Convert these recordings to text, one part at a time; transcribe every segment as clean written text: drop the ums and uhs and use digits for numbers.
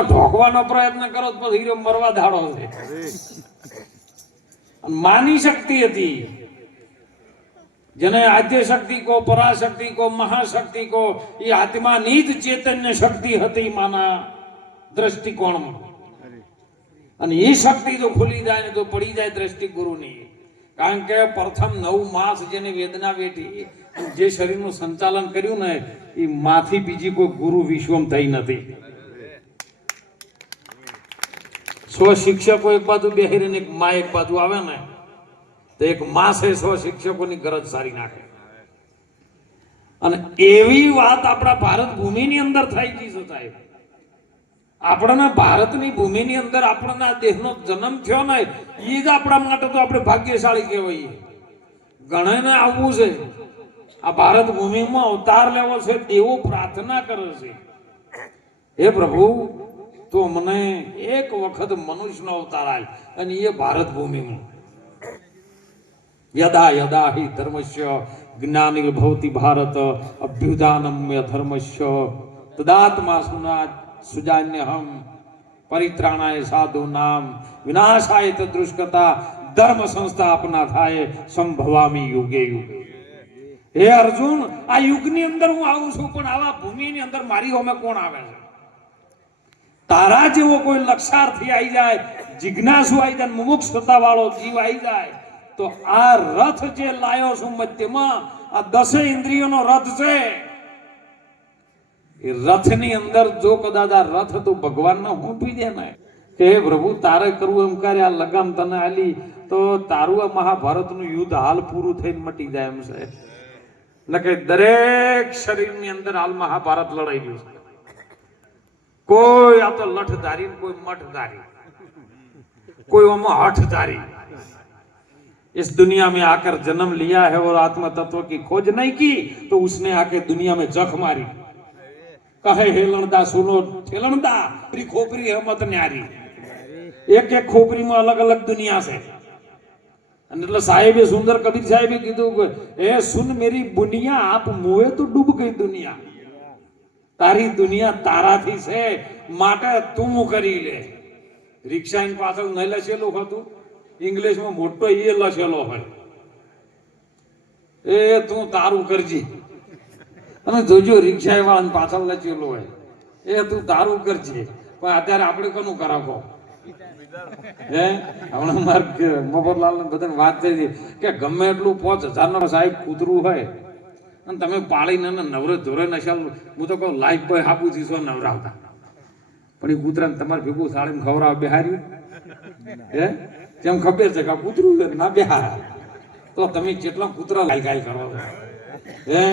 ઢોકવાનો પ્રયત્ન કરો તો પછી મરવા ધાડો છે. માની શક્તિ હતી, જેને આદ્ય શક્તિ કો, પરાશક્તિ કો, મહાશક્તિ કો, એ આત્માની જ ચૈતન્ય શક્તિ હતી માના દ્રષ્ટિકોણમાં. અને એ શક્તિ જો ખુલી જાય ને તો પડી જાય દ્રષ્ટિ ગુરુની. કારણ કે પ્રથમ 9 માસ જેને વેદના વેઠી, જે શરીરનું સંચાલન કર્યું ને, એ માંથી બીજી કોઈ ગુરુ વિશ્વમ થઈ નથી. 100 શિક્ષકો એક બાજુ બેહી ને એક માં એક બાજુ આવે ને, તો એક માસે 100 શિક્ષકોની ગરજ સારી નાખે. અને એવી વાત આપણા ભારત ભૂમિની અંદર થઈ ગઈ છે સાહેબ. આપણા ભારતની ભૂમિની અંદર આપણા દેહનો જન્મ થયો ને, એ જ આપણા માટે તો આપણે ભાગ્યશાળી કહેવાય. ઘણાને આવવું છે આ ભારત ભૂમિમાં અવતાર લેવો છે, તેવો પ્રાર્થના કરે છે, હે પ્રભુ તો મને એક વખત મનુષ્યનો અવતાર આલ, અને એ ભારત ભૂમિમાં. યદા યદા હિ ધર્મસ્ય જ્ઞાનિર્ભવતિ ભારત અભ્યુદાનમ્ય ધર્મસ્ય તદાત્મા સુજાન્યહમ પરિત્રાણાય સાધુનામ વિનાશાય તદૃષ્કતા ધર્મ સંસ્થાપના થાય સંભવામી યુગે યુગે. હે અર્જુન, આ યુગની અંદર હું આવું છું, પણ આવા ભૂમિની અંદર મારી હોમે કોણ આવે છે? તારા જેવો કોઈ લક્ષાર્થી આવી જાય, જિજ્ઞાસુ આવી જાય, મુમુક્ષતા વાળો જીવ આવી જાય, તો આ રથ જે લાયો છું મધ્યમાં, આ 10 ઇન્દ્રિયોનો રથ છે, એ રથની અંદર જો કદાચ આ રથ તું ભગવાનને હોંપી દે ને, કે હે પ્રભુ તારે કરવું એમ કરે, આ લગામ તને આલી, તો તારું આ મહાભારતનું યુદ્ધ હાલ પૂરું થઈને મટી જાય એમ છે. એટલે કે દરેક શરીરની અંદર હાલ મહાભારત લડાઈ ગયું છે. કોઈ આ તો લઠધારી, કોઈ મઠધારી, कोई हठधारी. इस दुनिया में आकर जन्म लिया है और आत्म तत्व की खोज नहीं की, तो उसने आके दुनिया में जख मारी. कहे हेलणदा सुनो ठेलणदा, प्री खोपरी हमत न्यारी. एक एक खोपरी में अलग अलग दुनिया से. એટલે સાહેબે સુંદર કબીર સાહેબે કીધું કે એ સુન મેરી બુનિયા, આપ મોએ તો ડૂબ ગઈ દુનિયા. તારી દુનિયા તારાથી છે, માટે તું કરી લે. રિક્ષાની પાછળ નહીં લખેલું હતું, ઇંગ્લિશમાં મોટો એ લખેલો હોય, એ તું તારું કરજી. અને જોજો રિક્ષા વાળાની પાછળ લખેલું હોય, એ તું તારું કરજે. પણ અત્યારે આપણે કોનું કરાવો? હે હમણાં મારે મફતલાલ ને બધાને વાત થઈ કે ગમે એટલું 5000 સાહેબ કૂતરું હોય અને તમે પાળીને નવરે ધોરે નશાલ, હું તો કહું લાઈફ બોય આપું છું નવરાવતા, પણ એ કૂતરાને તમારે ભેગું સાડીને ખવડાવ બેહાર્યું હે કેમ ખબર છે કે કૂતરું ના બેહાર, તો તમે કેટલા કૂતરા લાઈ કરો હે?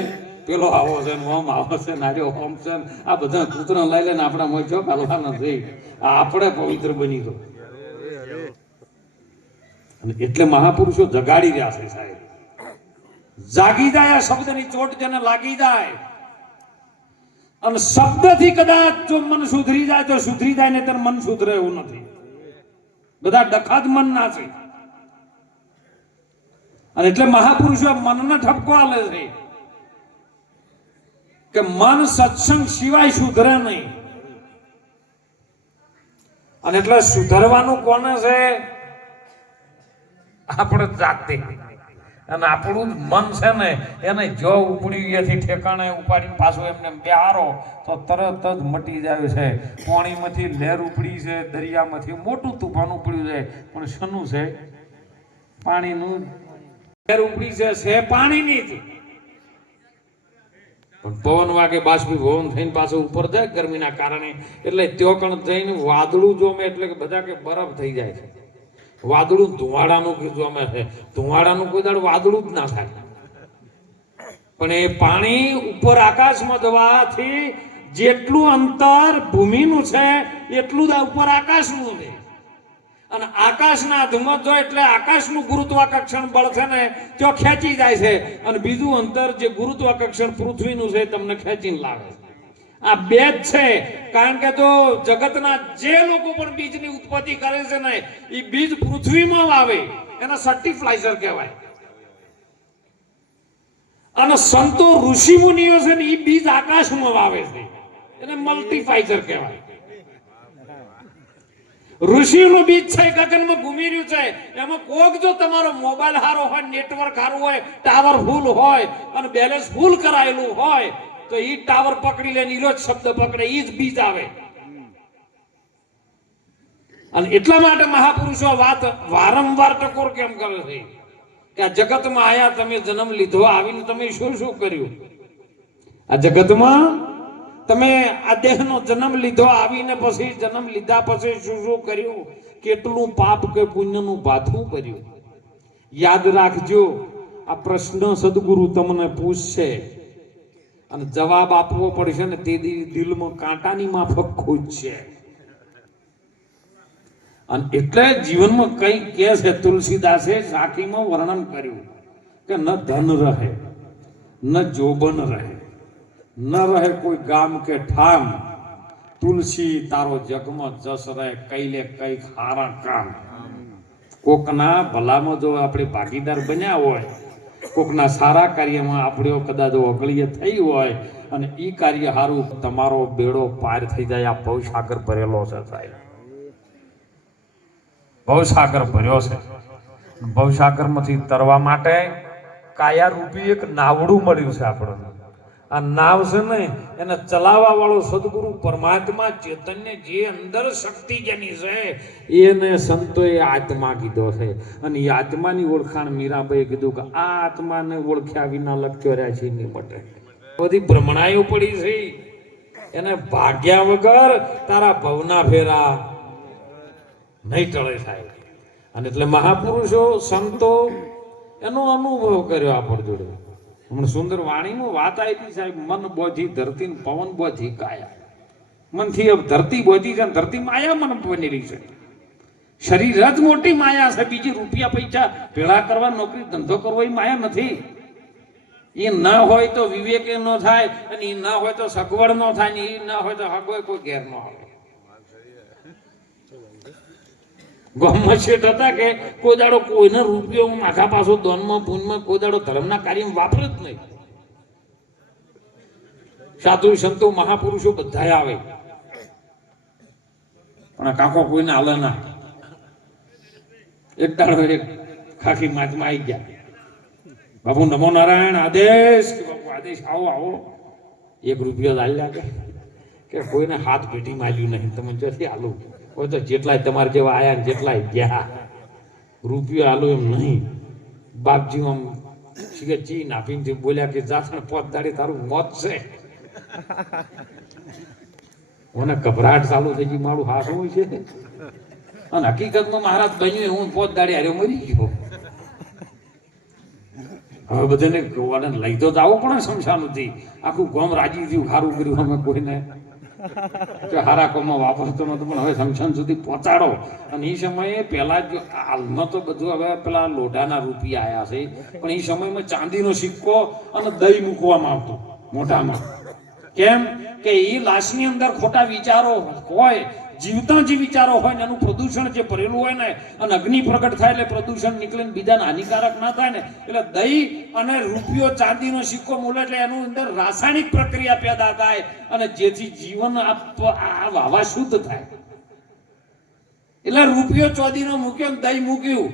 પેલો આવો છે, ઓમ આવો છે, નાર્યો ઓમ છે, આ બધા કૂતરા લઈ લઈને આપણા મોજ કાલવાના થઈ, આપણે પવિત્ર બની ગયો. એટલે મહાપુરુષો જગાડી રહ્યા છે સાહેબ. જાગી જાય, આ શબ્દની ચોટ જેને લાગી જાય, અને શબ્દથી કદાચ જો મન સુધરી જાય તો સુધરી જાય, ને ત્યારે મન સુધરે એવું નથી. બધા ડખા જ મન ના છે. અને એટલે મહાપુરુષો મનને ઠપકો આલે છે કે મન સત્સંગ સિવાય સુધરે નહીં. અને એટલે સુધરવાનું કોને છે? આપણે જાતે. અને આપણું મન છે ને, એને જો ઉપડી એથી ઠેકાણે ઉપાડી પાછું એમને બેહારો તો તરત જ મટી જાય છે. પાણીમાંથી લહેર ઉપડી છે, દરિયામાંથી મોટું તુફાન ઉપડ્યું છે, પણ શેનું છે? પાણીનું. લહેર ઉપડી છે પાણીની જ, પણ પવન વાગે બાષ્પીભવન થઈને પાછું ઉપર જાય ગરમીના કારણે. એટલે ત્યો કણ થઈને વાદળું જોમે, એટલે કે બધા કે બરફ થઈ જાય છે. વાદળું ધુવાડાનું કીધું અમે છે, ધુવાડાનું કોઈ દાડ વાદળું જ ના થાય. પણ એ પાણી ઉપર આકાશમાં જવાથી જેટલું અંતર ભૂમિનું છે એટલું જ ઉપર આકાશનું છે. અને આકાશના અધમત જો એટલે આકાશનું ગુરુત્વાકર્ષણ બળ છે ને ત્યાં ખેંચી જાય છે, અને બીજું અંતર જે ગુરુત્વાકર્ષણ પૃથ્વીનું છે તમને ખેંચીને લાવે છે. આ બે જ છે. કારણ કે જો જગતના જે લોકો પણ બીજની ઉત્પત્તિ કરે છે ને, એ બીજ પૃથ્વીમાં વાવે, એના સર્ટિફ્લાઇઝર કહેવાય. અને સંતો ઋષિ મુનિઓ છે ને, એ બીજ આકાશમાં વાવે છે, એને મલ્ટીફાઇઝર કહેવાય. ઋષિનું બીજ છે ગગનમાં ઘૂમી રહ્યું છે. એમાં કોક જો તમારો મોબાઈલ હારો હોય, નેટવર્ક હારું હોય, ટાવર ફૂલ હોય અને બેલેન્સ ફૂલ કરાયેલું હોય તો ઈ ટાવર પકડી લે, ઈલો જ શબ્દ પકડે, ઈ જ બીજ આવે. અને એટલા માટે મહાપુરુષો વાત વારંવાર ટકોર કેમ કરે છે કે આ જગતમાં આયા, તમે જન્મ લીધો, આવીને તમે શું શું કર્યું? આ જગતમાં તમે આ દેહનો જન્મ લીધો, આવીને પછી જન્મ લીધા પછી શું શું કર્યું? કેટલું પાપ કે પુણ્યનું ભાથું કર્યું? યાદ રાખજો, આ પ્રશ્ન સદગુરુ તમને પૂછશે અને જવાબ આપવો પડશે ને તે દિલમાં કાંટાની માફક ખોજશે. અને એટલે જીવનમાં કઈ કે છે તુલસીદાસે સાખીમાં વર્ણન કર્યું કે ન ધન રહે, ન જોબન રહે, ન રહે કોઈ ગામ કે ઠામ, તુલસી તારો જગમાં જસ રહે, કઈ લે કઈ ખારા કામ. કોકના ભલામાં જો આપણે ભાગીદાર બન્યા હોય, કોકના સારા કાર્યમાં આપણે કદાચ અગળીએ થઈ હોય અને ઈ કાર્ય હારું તમારો બેડો પાર થઈ જાય. આ ભવસાગર ભરેલો છે સાહેબ, ભવસાગર ભર્યો છે. ભવસાગરમાંથી તરવા માટે કાયા રૂપી એક નાવડું મળ્યું છે આપણને. આ નાવ છે ને એને ચલાવવા વાળો સદગુરુ પરમાત્મા ચેતન્ય, જે અંદર શક્તિ જેની છે એને સંતોએ આત્મા કીધો છે. અને એ આત્માની ઓળખાણ મીરાબાઈએ કીધું કે આ આત્માને ઓળખ્યા વિના લખ્યો રહ્યા છે નહીં મટે. બધી ભ્રમણાઈઓ પડી છે, એને ભાગ્યા વગર તારા ભવના ફેરા નહીં ટળે સાહેબ. અને એટલે મહાપુરુષો સંતો એનો અનુભવ કર્યો આપણ જોડે. હમણાં સુંદર વાણીમાં વાત આવી સાહેબ, મન બોધી ધરતી, પવન બોધી કાયા. મનથી ધરતી બોધી છે, ધરતી માયા મન બની રહી છે. શરીર જ મોટી માયા છે, બીજી રૂપિયા પૈસા ભેળા કરવા, નોકરી ધંધો કરવો એ માયા નથી. એ ન હોય તો વિવેક ન થાય, અને એ ન હોય તો સગવડ ન થાય, ને એ ન હોય તો હગવડ કોઈ ઘેર ન આવે. ગામમાં શેઠ હતા કે કોઈ દાડો કોઈનો રૂપિયો માથા પાછો દોનમાં પૂનમાં કોઈ દાડો ધર્મના કાર્યમાં વાપરે જ નહીં. સાધુ સંતો મહાપુરુષો બધા આવે પણ કાકો કોઈને હાલે ના. એક દાડો એક ખાખી માચમાં આવી ગયા, બાપુ નમો નારાયણ, આદેશ. કે બાપુ આદેશ, આવો આવો. 1 રૂપિયો લાવી લાગે કે કોઈને હાથ ભેટી માલ્યું નહીં, તમે જતી હાલું હોય તો જેટલાય તમારે જેવા આયા ને જેટલાય ગયા, રૂપિયો હાલો એમ નહીં. બાપજી આમ ચી નાપીને બોલ્યા કે જાતને પોત દાડી તારું મોત છે. મને ગભરાટ ચાલુ થઈ ગઈ, મારું હાથ હોય છે. અને હકીકતમાં મહારાજ બન્યું હું પોત દાડી હારે મરી ગયો. હવે બધાને લઈ તો આવું પણ સમસા નથી. આખું ગામ રાજી થયું, સારું કર્યું અમે કોઈને હારા કોમમાં વાપરતો નતો, પણ હવે સમસાન સુધી પહોંચાડો. અને એ સમયે પહેલા જ હાલમાં તો બધું હવે પેલા લોઢાના રૂપિયા આવ્યા છે, પણ એ સમયમાં ચાંદીનો સિક્કો અને દહીં મૂકવામાં આવતું મોઢામાં. કેમ કે એ લાશની અંદર ખોટા વિચારો હોય, જીવતા જે વિચારો હોય ને એનું પ્રદૂષણ જે ભરેલું હોય ને, અને અગ્નિ પ્રગટ થાય એટલે પ્રદૂષણ નીકળે ને બીજાને હાનિકારક ના થાય ને, એટલે દહીં અને રૂપિયો ચાંદીનો સિક્કો મૂલે એટલે એનું અંદર રાસાયણિક પ્રક્રિયા પેદા થાય અને જેથી જીવન આ વાવા શુદ્ધ થાય. એટલે રૂપિયો ચોદીનો મૂક્યો ને દહીં મૂક્યું.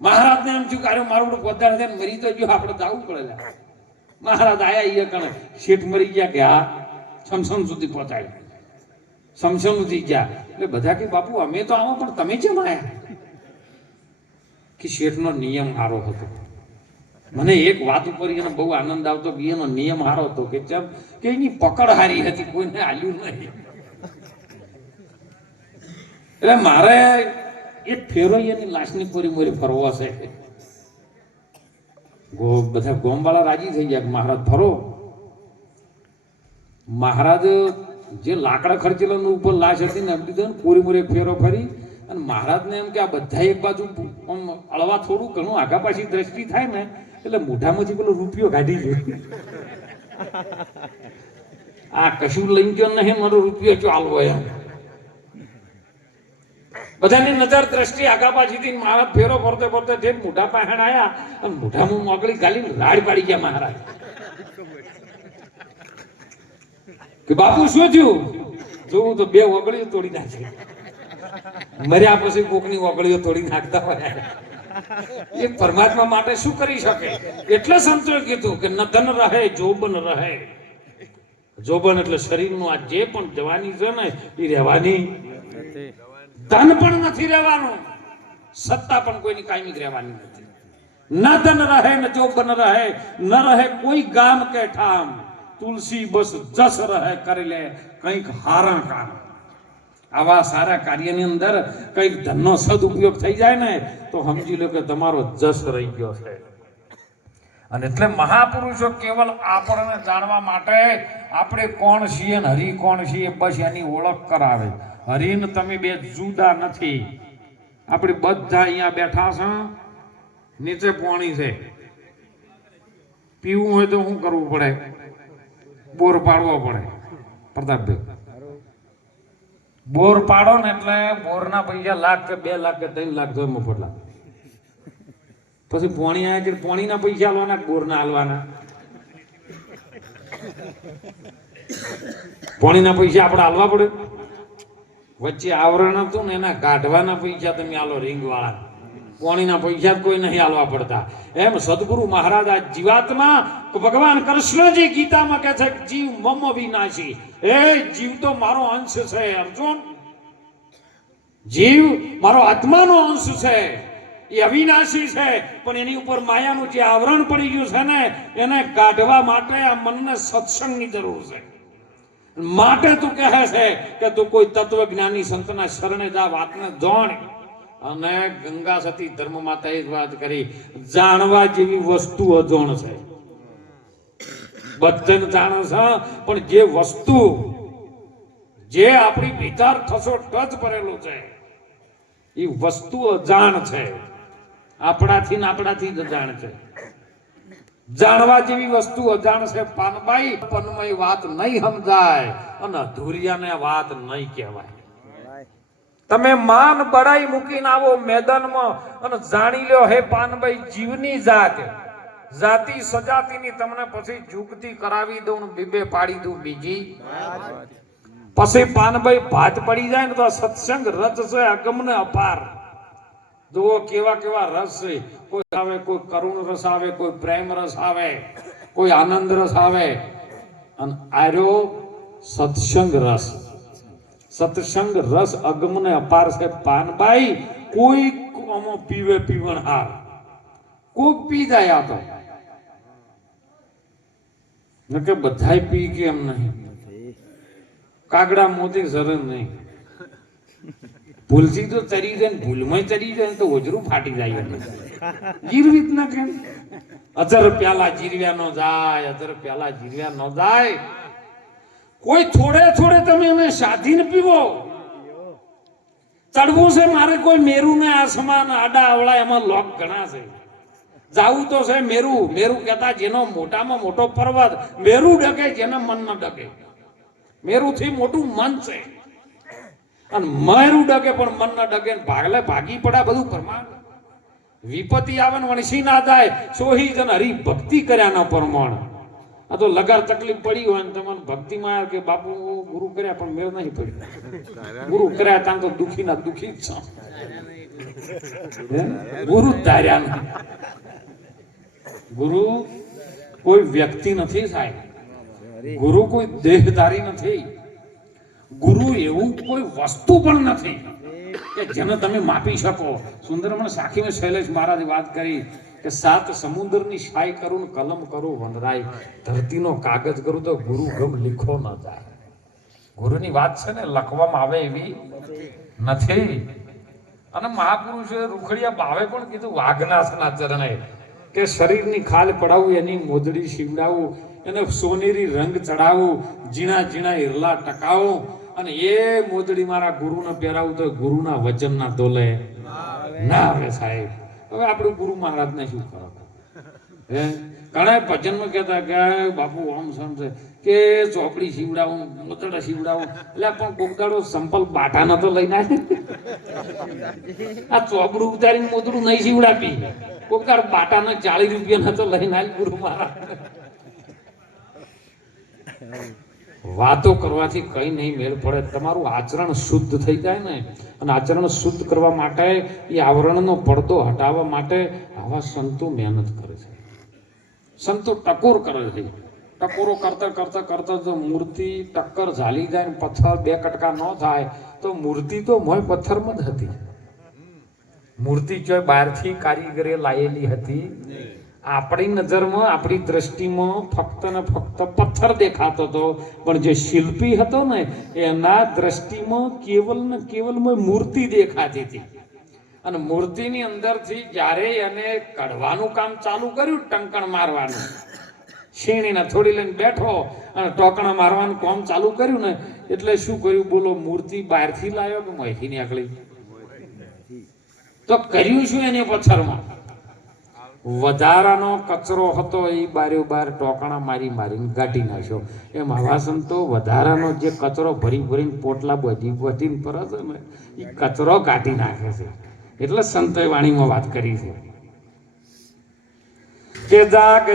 મહારાજને એમ થયું કે મારું પોતાને છે મરી તો ગયો, આપણે જવું પડે. મહારાજ આયા કણે શેઠ મરી ગયા કે હા, સમસમ સુધી પહોંચાડ્યા. સમસમ સુધી ગયા એટલે બધા કે બાપુ અમે તો આવો પણ તમે કેમ આયા? કે શેઠનો નિયમ સારો હતો. મને એક વાત ઉપર એને બહુ આનંદ આવતો કે એનો નિયમ સારો હતો કે જેમ કે એની પકડ હારી હતી, કોઈને હાલ્યું નહીં. એટલે મારે એક ફેરો એની લાશની કોરી મોરી ફરવો હશે. બધા ગોમવાળા રાજી થઈ ગયા કે મહારાજ ફરો. મહારાજ જે લાકડા ખર્ચેલા ઉપર લાશ હતી ને દીધો ને કોરી મોરી ફેરો ફરી, અને મહારાજને એમ કે આ બધા એક બાજુ અળવા થોડું ઘણું આગા પાછી દ્રષ્ટિ થાય ને એટલે મોઢામાંથી પેલો રૂપિયો કાઢી ગયો. આ કશું લઈ ગયો નહીં, મારો રૂપિયો ચાલવો એમ. બધાની નજર દ્રષ્ટિ આગા પાછીથી મહારાજ ફેરો ફરતે ફરતે જે મોઢા પહેણ આયા અને મોઢામાં મોગળી ગાલી રાડ પાડી ગયા મહારાજ. કે બાપુ શું થયું? જોવું તો 2 ઓગળીઓ તોડી નાખી. મર્યા પછી કોકની ઓગળીઓ તોડી નાખતા હોય એ પરમાત્મા માટે શું કરી શકે? એટલે સંતોએ કીધું કે ન ધન રહે જોબન રહે. જોબન એટલે શરીરનું આ જે પણ જવાની છે ને એ રહેવાની, ધન પણ નથી રહેવાનું, સત્તા પણ કોઈની કાયમી રહેવાની નથી. ન ધન રહે ન જોબન રહે, ન રહે કોઈ ગામ કે ઠામ, તુલસી બસ જસ રહે કરી લે કંઈક હારા કામ. આવા સારા કાર્યની અંદર કંઈક ધનનો સદુપયોગ થઈ જાય ને તો સમજી લો કે તમારો જસ રહી ગયો છે. અને એટલે મહાપુરુષો કેવલ આપણને જાણવા માટે આપણે કોણ છીએ ને હરિ કોણ છીએ બસ એની ઓળખ કરાવે. હરિને તમે બે જુદા નથી. આપણે બધા અહીંયા બેઠા છે, નીચે પાણી છે, પીવું હોય તો શું કરવું પડે? બોર પાડવો પડે. પ્રતાપભાઈ, બોર પાડો ને એટલે બોરના પૈસા લાખ કે 2 લાખ કે 3 લાખ જોઈએ મફત લાખ. પછી પોણી આવે કે પોણીના પૈસા હાલવાના, બોરના હાલવાના? પોણીના પૈસા આપણે હાલવા પડે. વચ્ચે આવરણ હતું ને એના કાઢવાના પૈસા તમે હાલો રિંગ વાળા. પોણીના પૈસા કોઈ નહીં હાલવા પડતા. એમ સદગુરુ મહારાજ આ જીવાત્મા ભગવાન કૃષ્ણજી ગીતામાં કહે છે જીવ મમ વિનાશી. એ જીવ તો મારો અંશ છે અર્જુન, જીવ મારો આત્માનો અંશ છે, એ અવિનાશી છે. પણ એની ઉપર માયાનું જે આવરણ પડી ગયું છે ને એને કાઢવા માટે આ મનને સત્સંગની જરૂર છે. માટે તું કહે છે કે તું કોઈ તત્વજ્ઞાની સંતના શરણે જા, વાતને જાણ. અને ગંગા સતી ધર્મ માતાએ જ વાત કરી, જાણવા જેવી વસ્તુ અજાણ છે. બધાને જાણે છે પણ જે વસ્તુ જે આપણી ભીતર ઠસો ટચ ભરેલું છે એ વસ્તુ અજાણ છે. આપણાથી ને આપણાથી જ અજાણ છે. જાણવા જેવી વસ્તુ અજાણ છે. પાનબાઈ પનમય વાત નહીં સમજાય અને અધૂરિયાને વાત નહીં કહેવાય. તમે માન બડાઈ મૂકીને આવો મેદાનમાં અને જાણી લ્યો હે પાનબાઈ જીવની જાત, જાતિ સજાતિની તમને પછી જુગતી કરાવી દઉં, બીબે પાડી દઉં બીજી. પછી પાનબાઈ ભાત પડી જાય ને તો સત્સંગ રસ છે અગમને અપાર. જુઓ કેવા કેવા રસ છે. કોઈ આવે, કોઈ કરુણ રસ આવે, કોઈ પ્રેમ રસ આવે, કોઈ આનંદ રસ આવે. અને આર્યો સત્સંગ રસ. સત્સંગ રસ અગમને અપાર છે પાનબાઈ. કોઈ આમાં પીવે પીવણહાર, કોઈ પી જાય. આ તો નકે બધાય પી કેમ નહીં? કાગડા મોતી શરણ નહીં. ભૂલથી તો ચરી જાય, ભૂલમાં ચરી જાય તો ઓજરું ફાટી જાય. જીરવી જ ના કેમ? અજર પ્યાલા જીરવ્યા ન જાય, અજર પ્યાલા જીરવ્યા ન જાય. કોઈ થોડે થોડે તમે એને સાધીને પીવો. ચડવું છે મારે કોઈ મેરુ ને આસમાન આડા અવળા એમાં લોક ઘણા છે. જાવું તો છે મેરુ. મેરુ કહેતા જેનો મોટામાં મોટો પર્વત. મેરુ ડકે જેના મન ન ડકે. મેરુ થી મોટું મન છે અને મેરુ ડકે પણ મન ન ડકે. ભાગલે ભાગી પડ્યા બધું પ્રમાણ. વિપત્તિ આવે ને વણસી ના જાય. સોહી જન હરી ભક્તિ કર્યા ના પ્રમાણ. આ તો લગાર તકલીફ પડી હોય ને તમને ભક્તિમાં કે બાપુ ગુરુ કર્યા પણ મેળ નહીં પડ્યું. ગુરુ કર્યા ત્યાં તો દુખી ના દુખી જ છો. ગુરુ ધાર્યા નહીં. ગુરુ કોઈ વ્યક્તિ નથી સાહેબ. ગુરુ કોઈ દેહધારી નથી. ગુરુ એવું કોઈ વસ્તુ પણ નથી કે જેને તમે માપી શકો. સુંદરમણ સાખીમાં શૈલેષ મહારાજે વાત કરી કે 7 સમુદ્રની શાય કરું ને કલમ કરું વનરાય, ધરતીનો કાગજ કરું તો ગુરુ ગમ લીખો ન જાય. ગુરુની વાત છે ને લખવામાં આવે એવી નથી. અને મહાપુરુષે રૂખડિયા ભાવે પણ કીધું વાઘનાથના ચરણે કે શરીરની ખાલ પડાવું, એની મોજડી સીવડાવું, એને સોનેરી રંગ ચડાવું, ઝીણા ઝીણા હિરલા ટકાવું અને એ મોજડી મારા ગુરુને પહેરાવું તો ગુરુના વચનના તોલે ના આવે સાહેબ. હવે આપણું ગુરુ મહારાજને શું કરો? હે ઘણા ભજનમાં કહેતા કે બાપુ આમ સમ છે કે ચોપડી સીવડાવું, મોતડા સીવડાવું. એટલે પણ કોક દાડો સંપલ બાટાના તો લઈને આવે. આ ચોપડું ઉતારીને મોતડું નહીં સીવડાવી. કોક દાડો બાટાના 40 રૂપિયાના તો લઈને આવે ગુરુ મહારાજ. વાતો કરવાથી કઈ નહીં મેળ પડે. તમારું આચરણ શુદ્ધ થઈ જાય ને, અને આચરણ શુદ્ધ કરવા માટે એ આવરણનો પડદો હટાવવા માટે આવા સંતો મહેનત કરે છે. સંતો ટકોર કરે છે. ટકોરો કરતા કરતા કરતા જો મૂર્તિ ટક્કર ઝાલી જાય ને પથ્થર બે કટકા ન થાય તો મૂર્તિ તો મોય પથ્થરમાં જ હતી. મૂર્તિ જો બહારથી કારીગરે લાયેલી હતી. આપણી નજરમાં આપણી દ્રષ્ટિમાં ફક્ત ને ફક્ત પથ્થર દેખાતો હતો, પણ જે શિલ્પી હતો ને એના દ્રષ્ટિમાં કેવલ ને કેવલ મૂર્તિ દેખાતી હતી. અને મૂર્તિની અંદરથી જ્યારે એને કઢવાનું કામ ચાલુ કર્યું, ટંકણ મારવાનું, શીણીને થોડી લઈને બેઠો અને ટોકણા મારવાનું કામ ચાલુ કર્યું ને, એટલે શું કર્યું બોલો? મૂર્તિ બહારથી લાવ્યો કે મોંથી નીકળી? તો કર્યું શું એને પથ્થરમાં? વધારાનો કચરો હતો એ બાર્યો બાર ટોકણા મારી મારીને ગાંઠી નાખ્યો. એમ આવા સંતો વધારાનો જે કચરો ભરી ભરીને પોટલા બધીને ફરે છે ને, એ કચરો કાઢી નાખે છે. એટલે સંતોએ વાણીમાં વાત કરી છે કે જાગ